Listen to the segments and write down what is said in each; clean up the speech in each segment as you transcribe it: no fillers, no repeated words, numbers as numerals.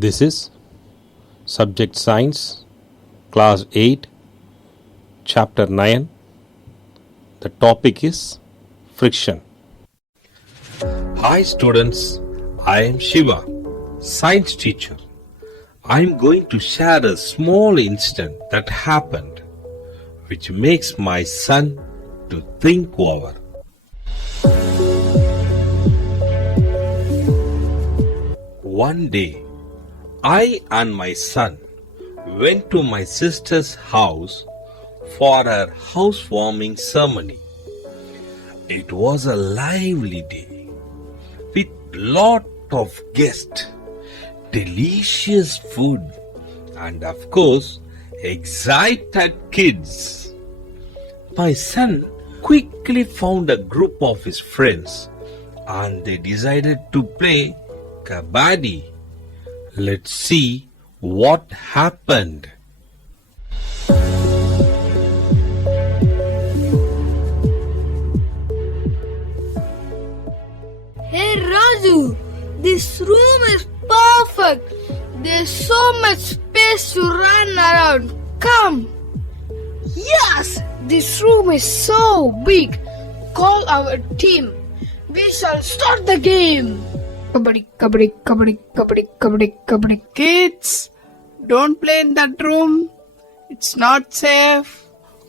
This is Subject Science, Class 8, Chapter 9. The topic is friction. Hi students, I am Shiva, science teacher. I am going to share a small incident that happened which makes my son to think over. One day, I and my son went to my sister's house for her housewarming ceremony. It was a lively day with lot of guests, delicious food, and of course, excited kids. My son quickly found a group of his friends and they decided to play Kabaddi. Let's see what happened. Hey Raju, this room is perfect. There's so much space to run around. Come. Yes, this room is so big. Call our team. We shall start the game. Kabaddi, kabaddi, kabaddi, kabaddi, kabaddi, kabaddi. Kids, don't play in that room. It's not safe.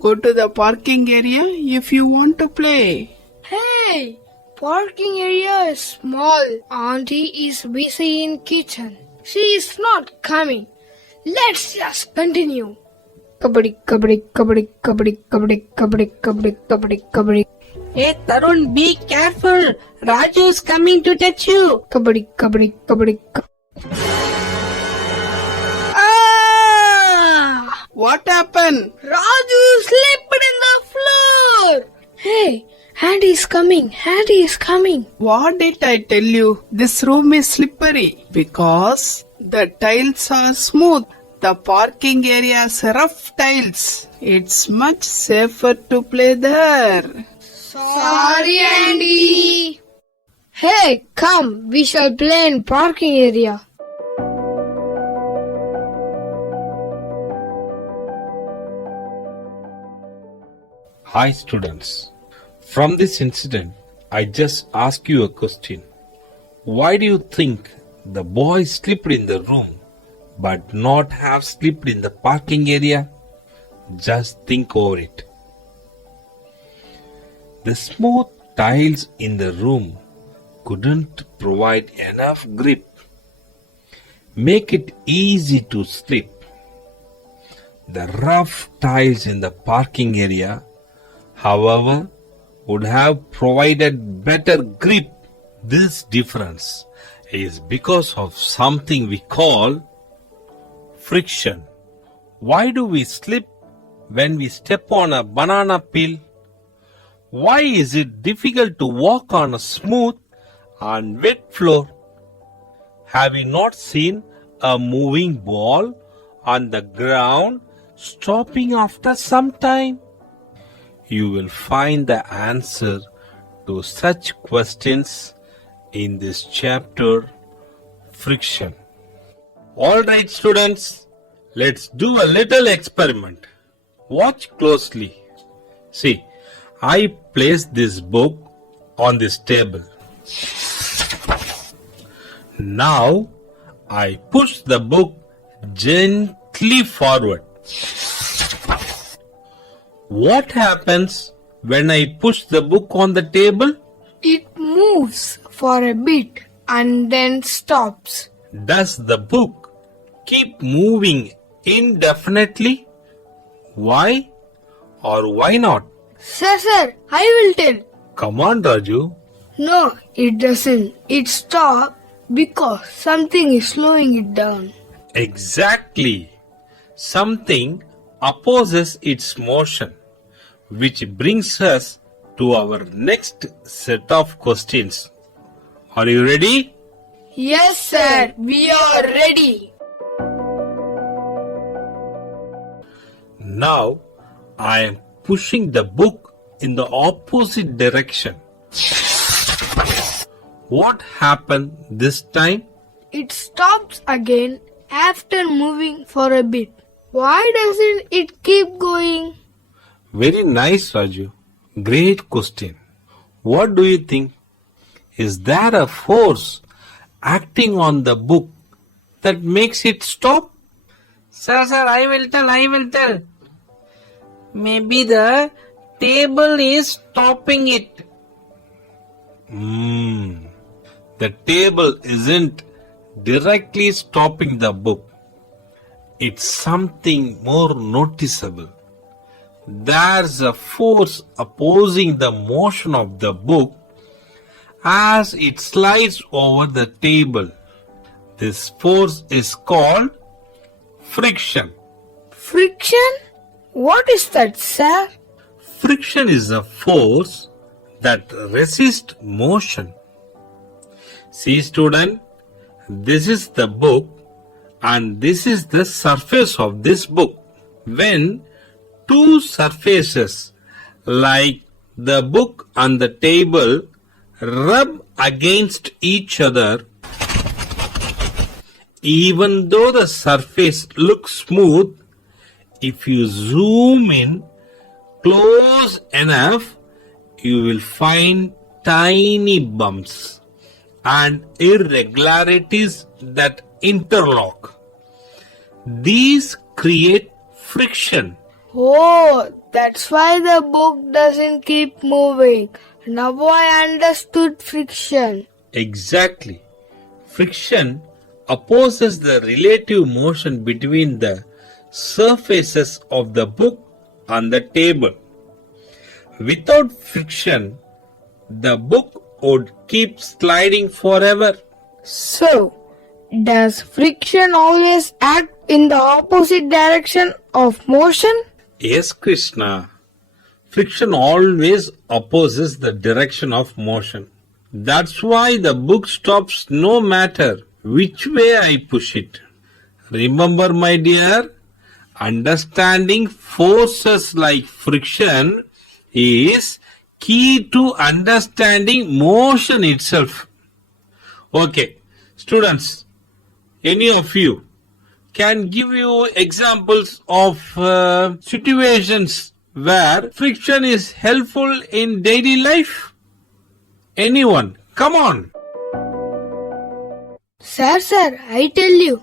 Go to the parking area if you want to play. Hey, parking area is small. Auntie is busy in kitchen. She is not coming. Let's just continue. Kabaddi, kabaddi, kabaddi, kabaddi, kabaddi, kabaddi, kabaddi, kabaddi, kabaddi. Hey Karun, be careful. Raju is coming to touch you. Kabaddi, kabaddi, kabaddi, kabaddi. Ah! What happened? Raju slipped in the floor. Hey, Auntie is coming. Auntie is coming. What did I tell you? This room is slippery because the tiles are smooth. The parking area is rough tiles. It's much safer to play there. Sorry, Auntie. Hey, come. We shall play in parking area. Hi students. From this incident, I just ask you a question. Why do you think the boy slipped in the room but not have slipped in the parking area? Just think over it. The smooth tiles in the room couldn't provide enough grip. Make it easy to slip. The rough tiles in the parking area, however, would have provided better grip. This difference is because of something we call friction. Why do we slip when we step on a banana peel? Why is it difficult to walk on a smooth and wet floor? Have you not seen a moving ball on the ground stopping after some time? You will find the answer to such questions in this chapter, friction. Alright students, let's do a little experiment. Watch closely. See, I place this book on this table. Now, I push the book gently forward. What happens when I push the book on the table? It moves for a bit and then stops. Does the book keep moving indefinitely? Why or why not? Sir, I will tell. Come on, Raju. No, it doesn't. It stops because something is slowing it down. Exactly. Something opposes its motion, which brings us to our next set of questions. Are you ready? Yes, sir. We are ready. Now, I am pushing the book in the opposite direction. What happened this time? it stops again after moving for a bit. Why doesn't it keep going? Very nice, Raju. Great question. What do you think? Is there a force acting on the book that makes it stop? Sir, I will tell. Maybe the table is stopping it. The table isn't directly stopping the book. It's something more noticeable. There's a force opposing the motion of the book as it slides over the table. This force is called friction. Friction? What is that, sir? Friction is a force that resists motion. See, student, this is the book and this is the surface of this book. When two surfaces like the book and the table rub against each other, even though the surface looks smooth, if you zoom in close enough, you will find tiny bumps and irregularities that interlock. These create friction. Oh, that's why the book doesn't keep moving. Now I understood friction. Exactly. Friction opposes the relative motion between the surfaces of the book and the table. Without friction, the book would keep sliding forever. So, does friction always act in the opposite direction of motion? Yes, Krishna. Friction always opposes the direction of motion. That's why the book stops no matter which way I push it. Remember, my dear, understanding forces like friction is key to understanding motion itself. Okay, students, any of you can give you examples of situations where friction is helpful in daily life? Anyone? Come on. Sir, I tell you.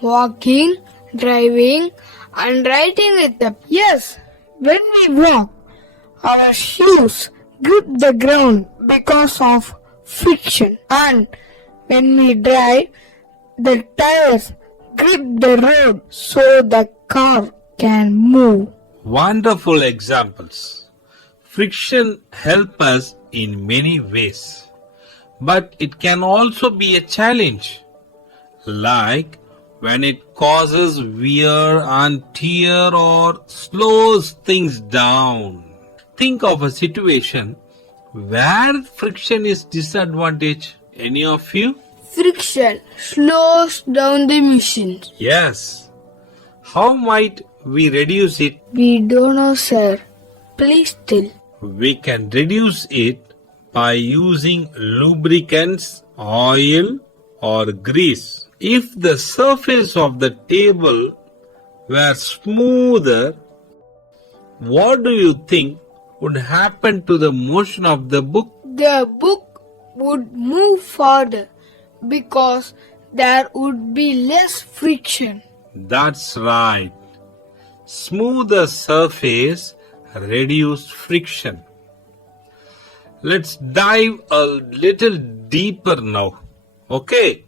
Walking, driving, and writing with them. Yes, when we walk, our shoes grip the ground because of friction. And when we drive, the tires grip the road so the car can move. Wonderful examples. Friction helps us in many ways, but it can also be a challenge, like when it causes wear and tear or slows things down. Think of a situation where friction is disadvantage. Any of you? Friction slows down the machine. Yes. How might we reduce it? We don't know, sir. Please tell. We can reduce it by using lubricants, oil, or grease. If the surface of the table were smoother, what do you think would happen to the motion of the book? The book would move farther because there would be less friction. That's right. Smoother surface reduce friction. Let's dive a little deeper now. Okay.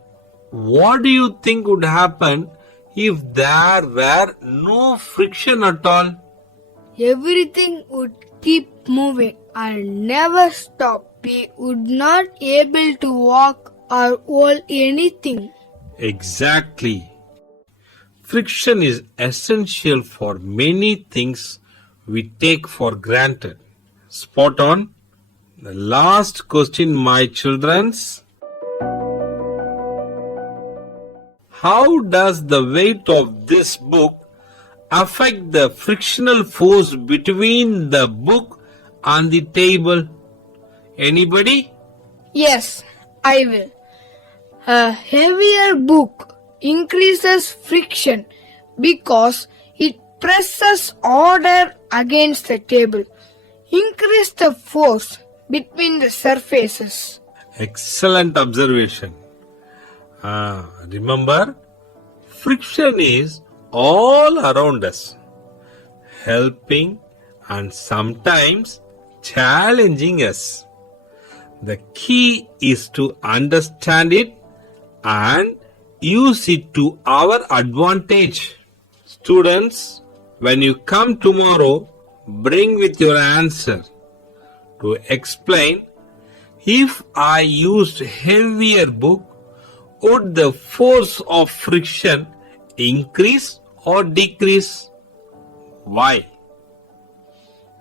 What do you think would happen if there were no friction at all? Everything would keep moving and never stop. We would not able to walk or hold anything. Exactly. Friction is essential for many things we take for granted. Spot on. The last question, my childrens. How does the weight of this book affect the frictional force between the book and the table? Anybody? Yes, I will. A heavier book increases friction because it presses harder against the table. Increase the force between the surfaces. Excellent observation. Remember, friction is all around us, helping and sometimes challenging us. The key is to understand it and use it to our advantage. Students, when you come tomorrow, bring with your answer to explain, if I used heavier book, would the force of friction increase or decrease? Why?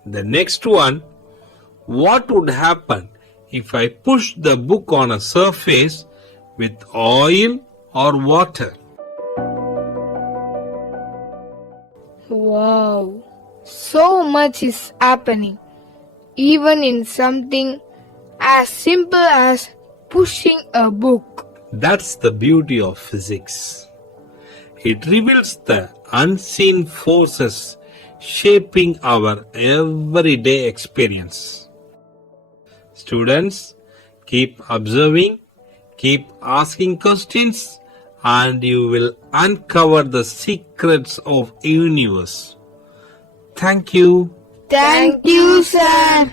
The next one, what would happen if I push the book on a surface with oil or water? Wow, so much is happening, even in something as simple as pushing a book. That's the beauty of physics. It reveals the unseen forces shaping our everyday experience. Students, keep observing, keep asking questions, and you will uncover the secrets of the universe. Thank you. Thank you, sir.